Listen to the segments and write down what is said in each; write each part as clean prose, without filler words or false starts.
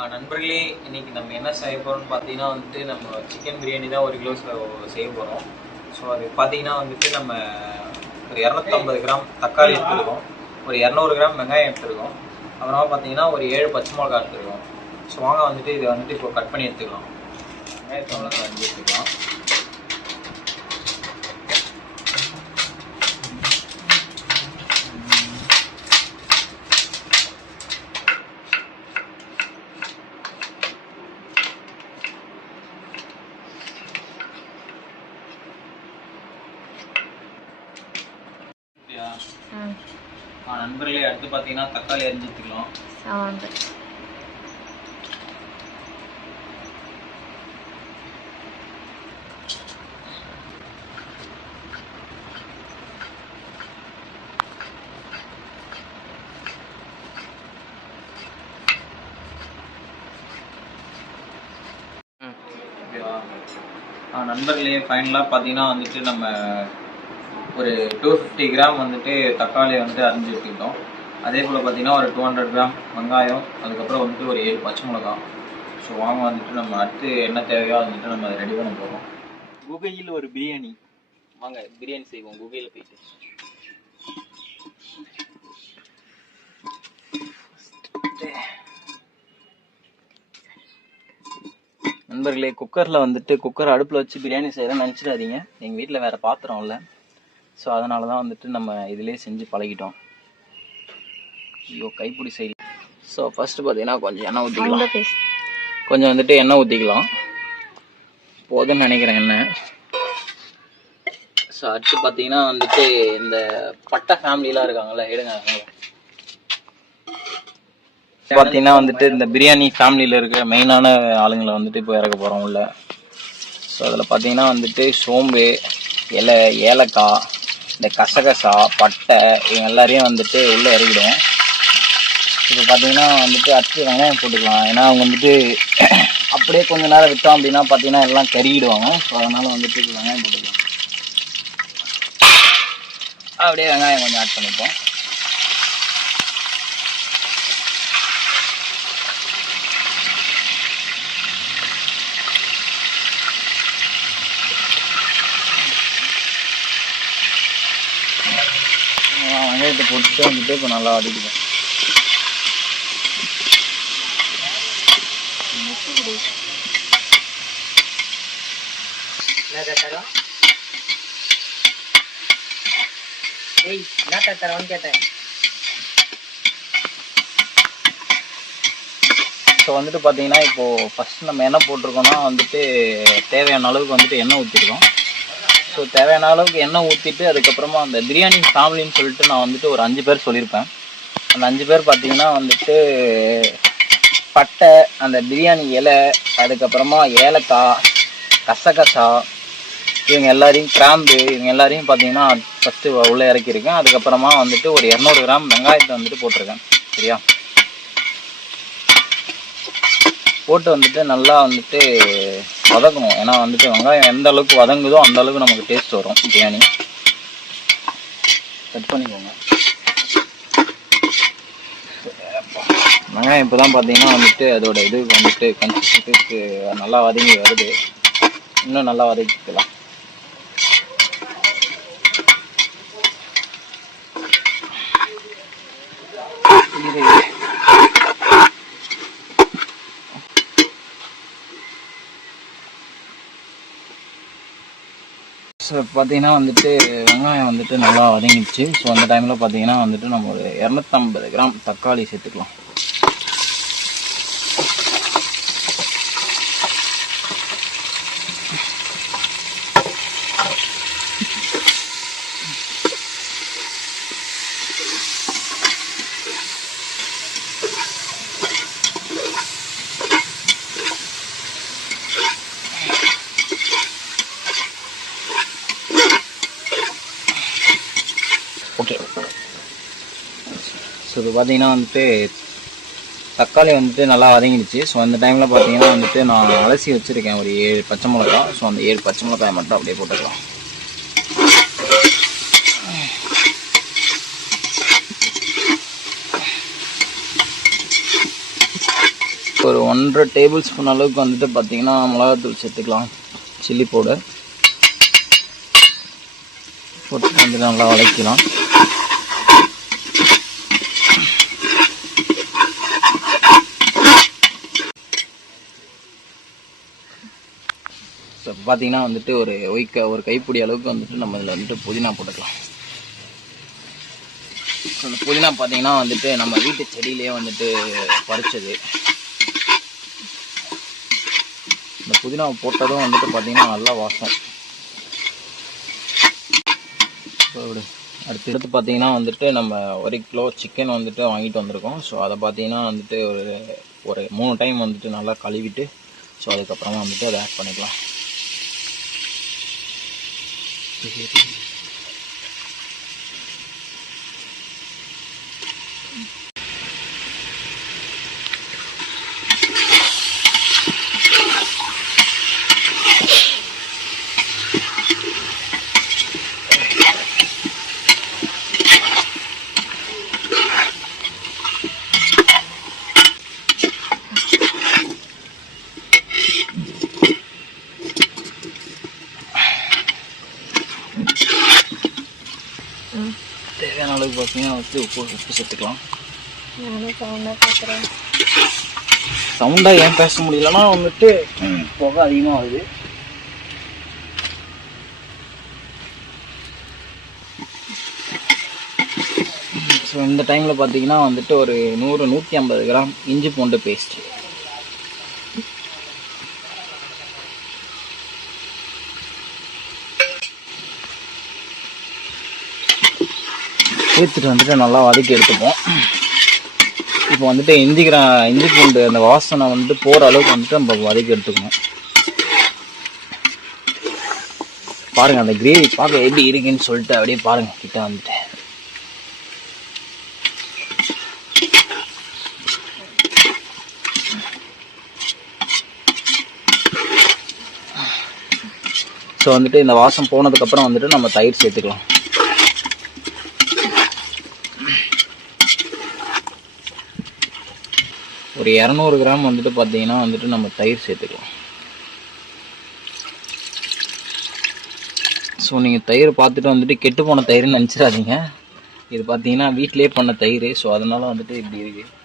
நண்பர்களே, இன்னைக்கு நம்ம என்ன செய்ய போகிறோம்னு பார்த்தீங்கன்னா வந்துட்டு நம்ம சிக்கன் பிரியாணி தான் 1 கிலோ செய்ய போகிறோம். ஸோ அது பார்த்தீங்கன்னா வந்துட்டு நம்ம ஒரு 250 கிராம் தக்காளி எடுத்துருக்கோம், ஒரு 200 கிராம் வெங்காயம் எடுத்துருக்கோம், அப்புறமா பார்த்தீங்கன்னா ஒரு 7 பச்சை மிளகா எடுத்துருக்கோம். ஸோ வாங்க வந்துட்டு இதை வந்துட்டு இப்போ கட் பண்ணி எடுத்துக்கலாம். வெங்காயத்தை வந்து அரிஞ்சு எடுத்துக்கலாம். நண்பர்களே, அடுத்து பார்த்தீங்கன்னா தக்காளி அரிஞ்சு எடுத்துக்கலாம். நண்பர்களே, ஃபைனலாக பார்த்தீங்கன்னா வந்துட்டு நம்ம ஒரு 250 கிராம் வந்துட்டு தக்காளி வந்துட்டு அரிஞ்சு எடுத்துக்கிட்டோம். அதே போல் பார்த்தீங்கன்னா ஒரு 200 கிராம் வெங்காயம், அதுக்கப்புறம் வந்துட்டு ஒரு 7 பச்சை மிளகா. ஸோ வாங்க வந்துட்டு நம்ம அடுத்து என்ன தேவையோ வந்துட்டு நம்ம அதை ரெடி பண்ண போகிறோம். குகையில் ஒரு பிரியாணி, வாங்க பிரியாணி செய்வோம் குகையில் போயிட்டு. நண்பர்களே, குக்கரில் வந்துட்டு குக்கர் அடுப்பில் வச்சு பிரியாணி செய்கிறேன்னு நினச்சிடாதீங்க. எங்கள் வீட்டில் வேறு பாத்திரம் இல்லை. ஸோ அதனால தான் வந்துட்டு நம்ம இதிலே செஞ்சு பழகிட்டோம். ஐயோ, கைப்பிடி சைடு. ஸோ ஃபஸ்ட்டு பார்த்தீங்கன்னா கொஞ்சம் எண்ணெய் ஊற்றிக்கலாம். கொஞ்சம் வந்துட்டு எண்ணெய் ஊற்றிக்கலாம், போதும்னு நினைக்கிறேன் எண்ணெய். ஸோ அடுத்து பார்த்தீங்கன்னா வந்துட்டு இந்த பட்டை ஃபேமிலிலாம் இருக்காங்களா, எடுங்க. பார்த்தீங்கன்னா வந்துட்டு இந்த பிரியாணி ஃபேமிலியில் இருக்கிற மெயினான ஆளுங்களை வந்துட்டு இப்போ இறக்க போகிறோம் உள்ள. ஸோ அதில் பார்த்தீங்கன்னா வந்துட்டு சோம்பு, ஏலக்காய், இந்த கசகசா, பட்டை, இவங்க எல்லாரையும் வந்துட்டு உள்ளே இறக்கிடுவோம். இப்போ பார்த்தீங்கன்னா வந்துட்டு அடுத்து வெங்காயம் போட்டுக்கலாம். ஏன்னா அவங்க வந்துட்டு அப்படியே கொஞ்சம் நேரம் விட்டோம் அப்படின்னா பார்த்தீங்கன்னா எல்லாம் கருகிடுவாங்க. ஸோ அதனால் வந்துட்டு வெங்காயம் போட்டுக்கலாம். அப்படியே வெங்காயம் கொஞ்சம் ஆட் பண்ணிப்போம். வெங்காயத்தை போட்டுட்டு வந்துட்டு இப்போ நல்லா வதக்கிடுவோம். ஸோ வந்துட்டு பார்த்தீங்கன்னா இப்போது ஃபஸ்ட்டு நம்ம என்ன போட்டிருக்கோம்னா வந்துட்டு தேவையான அளவுக்கு வந்துட்டு எண்ணெய் ஊற்றிருக்கோம். ஸோ தேவையான அளவுக்கு எண்ணெய் ஊற்றிட்டு அதுக்கப்புறமா அந்த பிரியாணி ஃபேமிலின்னு சொல்லிட்டு நான் வந்துட்டு ஒரு 5 பேர் சொல்லியிருப்பேன். அந்த 5 பேர் பார்த்தீங்கன்னா வந்துட்டு பட்டை, அந்த பிரியாணி இலை, அதுக்கப்புறமா ஏலக்காய், கசகசா, இவங்க எல்லாரையும், கிராம்பு, இவங்க எல்லாரையும் பார்த்தீங்கன்னா ஃபஸ்ட்டு உள்ளே இறக்கியிருக்கேன். அதுக்கப்புறமா வந்துட்டு ஒரு 200 கிராம் வெங்காயத்தை வந்துட்டு போட்டிருக்கேன். சரியா, போட்டு வந்துட்டு நல்லா வந்துட்டு வதக்கணும். ஏன்னா வந்துட்டு வெங்காயம் எந்த அளவுக்கு வதங்குதோ அந்த அளவுக்கு நமக்கு டேஸ்ட் வரும் பிரியாணி. கட் பண்ணிக்கோங்க. வெங்காயம் இப்போ தான் பார்த்தீங்கன்னா வந்துட்டு அதோட இது வந்துட்டு கன்சிஸ்டன்சிக்கு நல்லா வதங்கி வருது. இன்னும் நல்லா வதக்கிக்கலாம். ஸோ பார்த்தீங்கன்னா வந்துட்டு வெங்காயம் வந்துட்டு நல்லா வதங்கிடுச்சு. ஸோ அந்த டைமில் பார்த்தீங்கன்னா வந்துட்டு நம்ம ஒரு 250 கிராம் தக்காளி சேர்த்துக்கலாம். ஓகே, ஸோ இது பார்த்தீங்கன்னா வந்துட்டு தக்காளி வந்துட்டு நல்லா வதங்கிடுச்சு. ஸோ அந்த டைமில் பார்த்தீங்கன்னா வந்துட்டு நான் அலசி வச்சுருக்கேன் ஒரு 7 பச்சை மிளகா. ஸோ அந்த 7 பச்சை மிளகாயை மட்டும் அப்படியே போட்டுக்கலாம். ஒரு 1.5 டேபிள் ஸ்பூன் அளவுக்கு வந்துட்டு பார்த்திங்கன்னா மிளகாத்தூள் சேர்த்துக்கலாம். சில்லி பவுடர் போட்டு வந்துட்டு நல்லா வதக்கலாம். ஸோ பார்த்திங்கன்னா வந்துட்டு ஒரு கைப்பிடி அளவுக்கு வந்துட்டு நம்ம இதில் வந்துட்டு புதினா போட்டுக்கலாம். ஸோ அந்த புதினா பார்த்திங்கன்னா வந்துட்டு நம்ம வீட்டு செடியிலே வந்துட்டு பறிச்சது. இந்த புதினாவை போட்டதும் வந்துட்டு பார்த்திங்கன்னா நல்லா வாசம். அடுத்து பார்த்திங்கன்னா வந்துட்டு நம்ம 1 கிலோ சிக்கன் வந்துட்டு வாங்கிட்டு வந்திருக்கோம். ஸோ அதை பார்த்திங்கன்னா வந்துட்டு ஒரு 3 டைம் வந்துட்டு நல்லா கழுவிட்டு ஸோ அதுக்கப்புறமா வந்துட்டு அதை ஆட் பண்ணிக்கலாம். தேவையான அளவுக்கு பார்த்தீங்கன்னா உப்பு சேர்த்துக்கலாம். சவுண்டாக ஏன் பேச முடியலன்னா வந்துட்டு புகை அதிகமாக வருது. ஸோ இந்த டைமில் பார்த்தீங்கன்னா வந்துட்டு ஒரு 100-150 கிராம் இஞ்சி பூண்டு பேஸ்ட் சேர்த்துட்டு வந்துட்டு நல்லா வதக்கி எடுத்துப்போம். இப்போ வந்துட்டு இஞ்சி பூண்டு அந்த வாசனை வந்துட்டு போகிற அளவுக்கு வந்துட்டு நம்ம வதக்கி எடுத்துக்கணும். பாருங்கள் அந்த கிரேவி பார்க்க எப்படி இருக்குன்னு சொல்லிட்டு அப்படியே பாருங்கள் கிட்ட வந்துட்டு. ஸோ வந்துட்டு இந்த வாசம் போனதுக்கப்புறம் வந்துட்டு நம்ம தயிர் சேர்த்துக்கலாம். ஒரு 200 கிராம் வந்துட்டு பார்த்தீங்கன்னா வந்துட்டு நம்ம தயிர் சேர்த்துக்கலாம். ஸோ நீங்கள் தயிர் பார்த்துட்டு வந்துட்டு கெட்டு போன தயிர்னு நினச்சிடாதீங்க. இது பார்த்தீங்கன்னா வீட்டிலே பண்ண தயிர். ஸோ அதனால் வந்துட்டு இப்படி இருக்குது.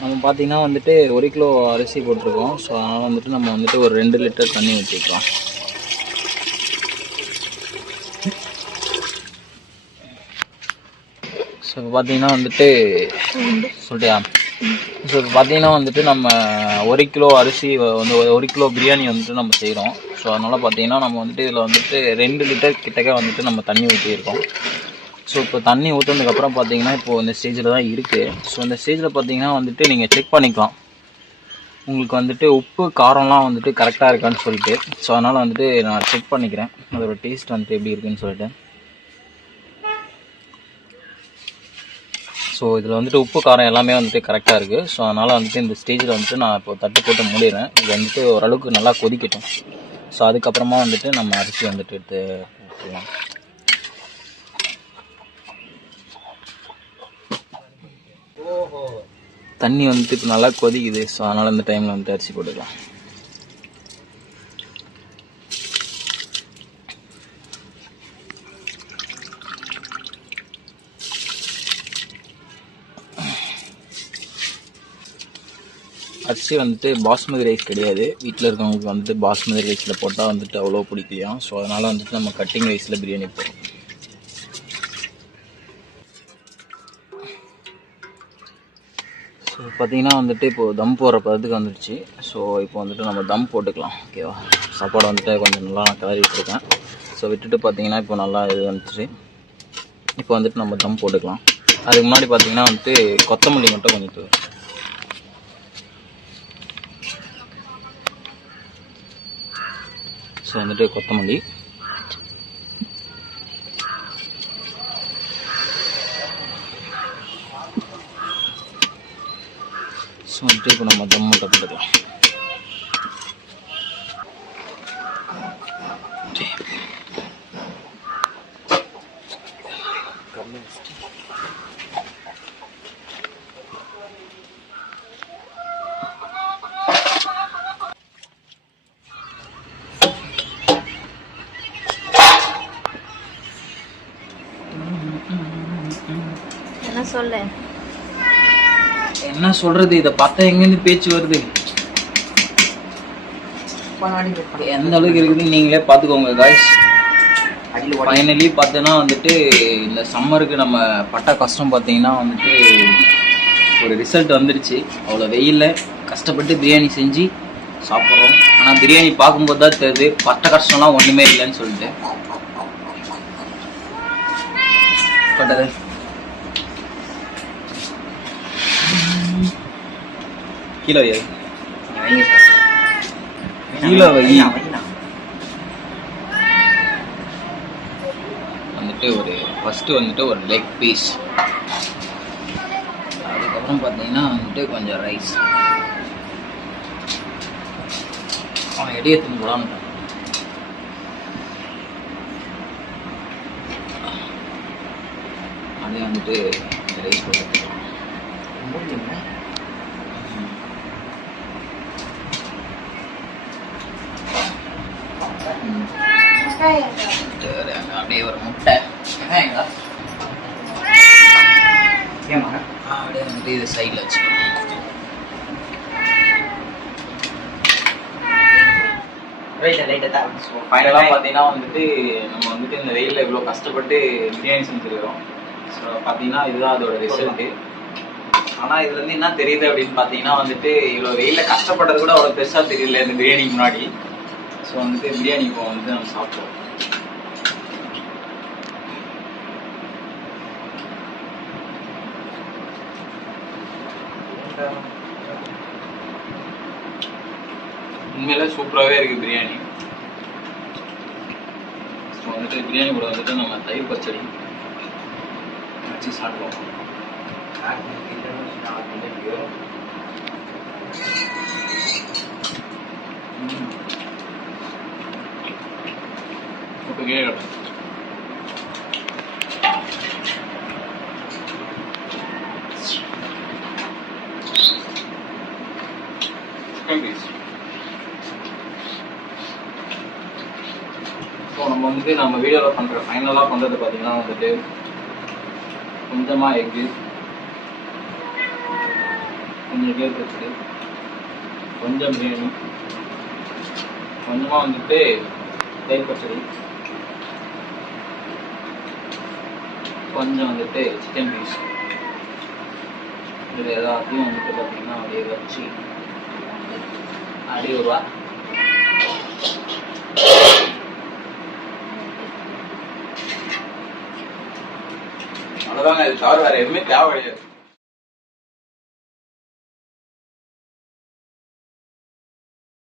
நம்ம பார்த்தீங்கன்னா வந்துட்டு 1 கிலோ அரிசி போட்டிருக்கோம். ஸோ அதனால் வந்துட்டு நம்ம வந்துட்டு ஒரு 2 லிட்டர் தண்ணி ஊற்றிக்கலாம். ஸோ இப்போ பார்த்தீங்கன்னா வந்துட்டு சொல்லிட்டியா? ஸோ இப்போ பார்த்தீங்கன்னா வந்துட்டு நம்ம 1 கிலோ அரிசி வந்து 1 கிலோ பிரியாணி வந்துட்டு நம்ம செய்கிறோம். ஸோ அதனால் பார்த்தீங்கன்னா நம்ம வந்துட்டு இதில் வந்துட்டு 2 லிட்டர் கிட்டக்க வந்துட்டு நம்ம தண்ணி ஊற்றியிருக்கோம். ஸோ இப்போ தண்ணி ஊற்றுனதுக்கப்புறம் பார்த்தீங்கன்னா இப்போது இந்த ஸ்டேஜில் தான் இருக்குது. ஸோ இந்த ஸ்டேஜில் பார்த்தீங்கன்னா வந்துட்டு நீங்கள் செக் பண்ணிக்கலாம் உங்களுக்கு வந்துட்டு உப்பு காரம்லாம் வந்துட்டு கரெக்டாக இருக்கான்னு சொல்லிட்டு. ஸோ அதனால் வந்துட்டு நான் செக் பண்ணிக்கிறேன் அதோட டேஸ்ட் வந்துட்டு எப்படி இருக்குன்னு சொல்லிட்டு. ஸோ இதில் வந்துட்டு உப்பு காரம் எல்லாமே வந்துட்டு கரெக்டாக இருக்குது. ஸோ அதனால் வந்துட்டு இந்த ஸ்டேஜில் வந்துட்டு நான் இப்போ தட்டு போட்டு மூடிடுறேன். இது வந்துட்டு ஓரளவுக்கு நல்லா கொதிக்கட்டும். ஸோ அதுக்கப்புறமா வந்துட்டு நம்ம அரிசி வந்துட்டு எடுத்து ஊற்றலாம். தண்ணி வந்துட்டு இப்போ நல்லா கொதிக்குது. ஸோ அதனால் இந்த டைமில் வந்துட்டு அரிசி போட்டுக்கலாம். அரிசி வந்துட்டு பாஸ்மதி ரைஸ் கிடையாது. வீட்டில் இருக்கவங்களுக்கு வந்துட்டு பாஸ்மதி ரைஸில் போட்டால் வந்துட்டு அவ்வளோ பிடிக்கும். ஸோ அதனால் வந்துட்டு நம்ம கட்டிங் ரைஸில் பிரியாணி போடுறோம். ஸோ பார்த்திங்கன்னா வந்துட்டு இப்போது தம் போடுற பதத்துக்கு வந்துடுச்சு. ஸோ இப்போ வந்துட்டு நம்ம தம் போட்டுக்கலாம். ஓகேவா? சாப்பாடு வந்துட்டு கொஞ்சம் நல்லா நான் கிளறி விட்டுருக்கேன். ஸோ விட்டுட்டு பார்த்திங்கன்னா இப்போ நல்லா இது வந்துச்சு. இப்போ வந்துட்டு நம்ம தம் போட்டுக்கலாம். அதுக்கு முன்னாடி பார்த்திங்கன்னா வந்துட்டு கொத்தமல்லி மட்டும் கொஞ்சம் ஸோ வந்துட்டு கொத்தமல்லி ஸோ வந்துட்டு இப்போ நம்ம தம் மூட்டை போட்டுக்கலாம். என்ன சொல்றது, இதை பார்த்தா எங்கேருந்து பேச்சு வருது, எந்த அளவுக்கு இருக்குதுன்னு நீங்களே பார்த்துக்கோங்க காய்ஸ். ஃபைனலி பார்த்தோன்னா வந்துட்டு இந்த சம்மருக்கு நம்ம பட்ட கஷ்டம் பார்த்தீங்கன்னா வந்துட்டு ஒரு ரிசல்ட் வந்துருச்சு. அவ்வளோ வெயிலில் கஷ்டப்பட்டு பிரியாணி செஞ்சு சாப்பிட்றோம். ஆனால் பிரியாணி பார்க்கும்போது தான் தெரியுது பட்ட கஷ்டம்லாம் ஒன்றுமே இல்லைன்னு சொல்லிட்டு. பட்டது கீழே வை, கீழே வை. வந்துட்டு ஒரு ஃபஸ்ட்டு வந்துட்டு ஒரு லெக் பீஸ், அதுக்கப்புறம் பார்த்தீங்கன்னா வந்துட்டு கொஞ்சம் ரைஸ். அவன் எடையை தின்னு போடான்னு அதே வந்துட்டு ரைஸ் போட்டு அப்படியே ஒரு முட்டை அப்படியே வந்துட்டு இது சைடில் வச்சுக்கணும். ஃபைனலாக பார்த்தீங்கன்னா வந்துட்டு நம்ம வந்துட்டு இந்த வெயிலில் இவ்வளோ கஷ்டப்பட்டு பிரியாணி செஞ்சுருக்கிறோம். ஸோ பார்த்தீங்கன்னா இதுதான் அதோட ரிசல்ட்டு. ஆனால் இதுல இருந்து என்ன தெரியுது அப்படின்னு பார்த்தீங்கன்னா வந்துட்டு இவ்வளோ வெயிலில் கஷ்டப்பட்டது கூட அவ்வளோ பெருசாக தெரியல இந்த பிரியாணிக்கு முன்னாடி. ஸோ வந்துட்டு பிரியாணி இப்போ வந்து நம்ம சாப்பிடுவோம். உண்மையில சூப்பராகவே இருக்குது பிரியாணி. ஸோ வந்துட்டு பிரியாணி கூட வந்துட்டு நம்ம தயிர் பச்சடி வச்சு சாப்பிடுவோம். நம்ம வந்துட்டு நம்ம வீடியோவில் பண்ணுற ஃபைனலாக பண்ணுறது பார்த்தீங்கன்னா வந்துட்டு கொஞ்சமாக எக்கு, கொஞ்சம் கேக் வச்சுட்டு, கொஞ்சம் பிரியாணி, கொஞ்சமாக வந்துட்டு தயிர் பச்சடி, கொஞ்சம் வந்துட்டு சிக்கன் பீஸ், இதில் எல்லாத்தையும் வந்துட்டு பார்த்தீங்கன்னா அப்படியே வச்சு அப்படியே ஒரு அவ்வளோதாங்க. இது தவிர வேறு எதுவுமே தேவை கிடையாது.